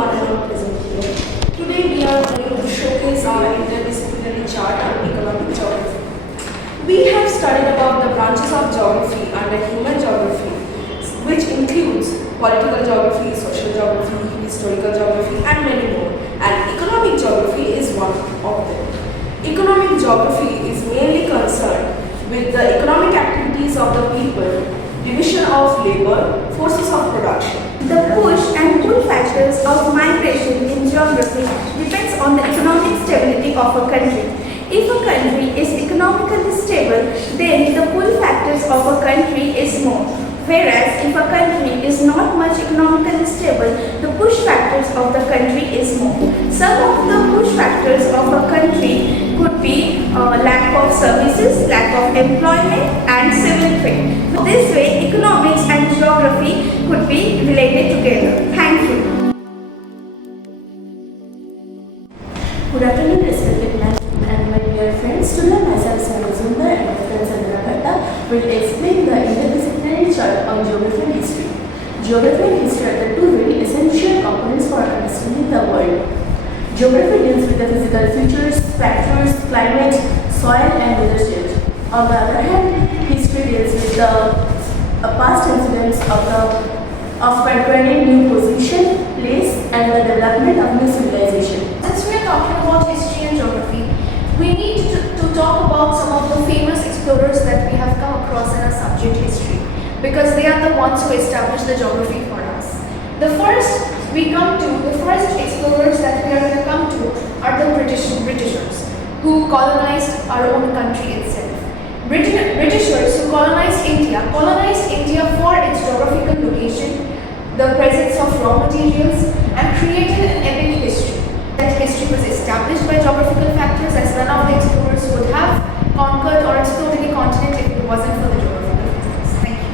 everyone and all present here. Today we are going to showcase our interdisciplinary chart on economic geography. We have studied about the branches of geography under human geography, which includes political geography, social geography, historical geography, and many more. And economic geography is one of them. Economic geography is mainly concerned with the economic activities of the people, division of labor, forces of production. The push and pull factors of migration in geography depends on the economic stability of a country. If a country is economically stable, then the pull factors of a country is more. Whereas if a country is not much economically stable, the push factors of the country is more. Some of the push factors of a country could be lack of services, lack of employment, and civil trade. This way, economics and geography could be related together. Thank you. Good afternoon, respected and my dear friends. Today myself, Sarojunda, and my friend Sandra Bhatta will explain the interdisciplinary chart on geography and history. Geography and history are the two very essential components for understanding the world. Geography deals with the physical features, factors, climate, soil, and weather change. On the other hand, history deals with the past incidents of controlling new position, place, and the development of new civilization. Since we are talking about history and geography, we need to talk about some of the famous explorers that we have come across in our subject history, because they are the ones who established the geography for us. The first explorers that we are going to come to are the Britishers, who colonized our own country itself. Britishers who colonized India for its geographical location, the presence of raw materials, and created an epic history. That history was established by geographical factors, as none of the explorers would have conquered or explored any continent if it wasn't for the geographical factors. Thank you.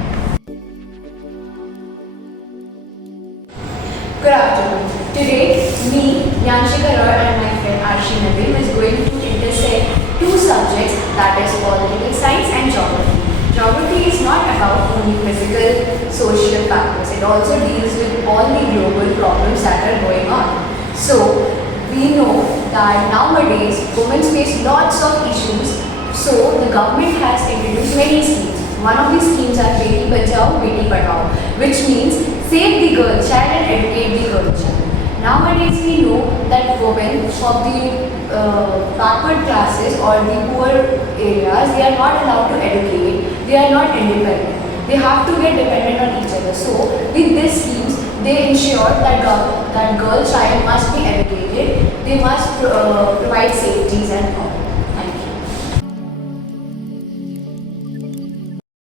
Good afternoon. Today, me, Yanshika Roy, and my friend Arshi Nabil is going to intersect two subjects, that is political science and geography. Geography is not about only physical, social factors. It also deals with all the global problems that are going on. So, we know that nowadays women face lots of issues. So, the government has introduced many schemes. One of these schemes are Beti Bachao, Beti Padhao, which means save the girl child and educate the girl child. Nowadays, we know that women of the backward classes or the poor areas, they are not allowed to educate, they are not independent. They have to get dependent on each other. So, with these schemes, they ensure that girl child must be educated, they must provide safety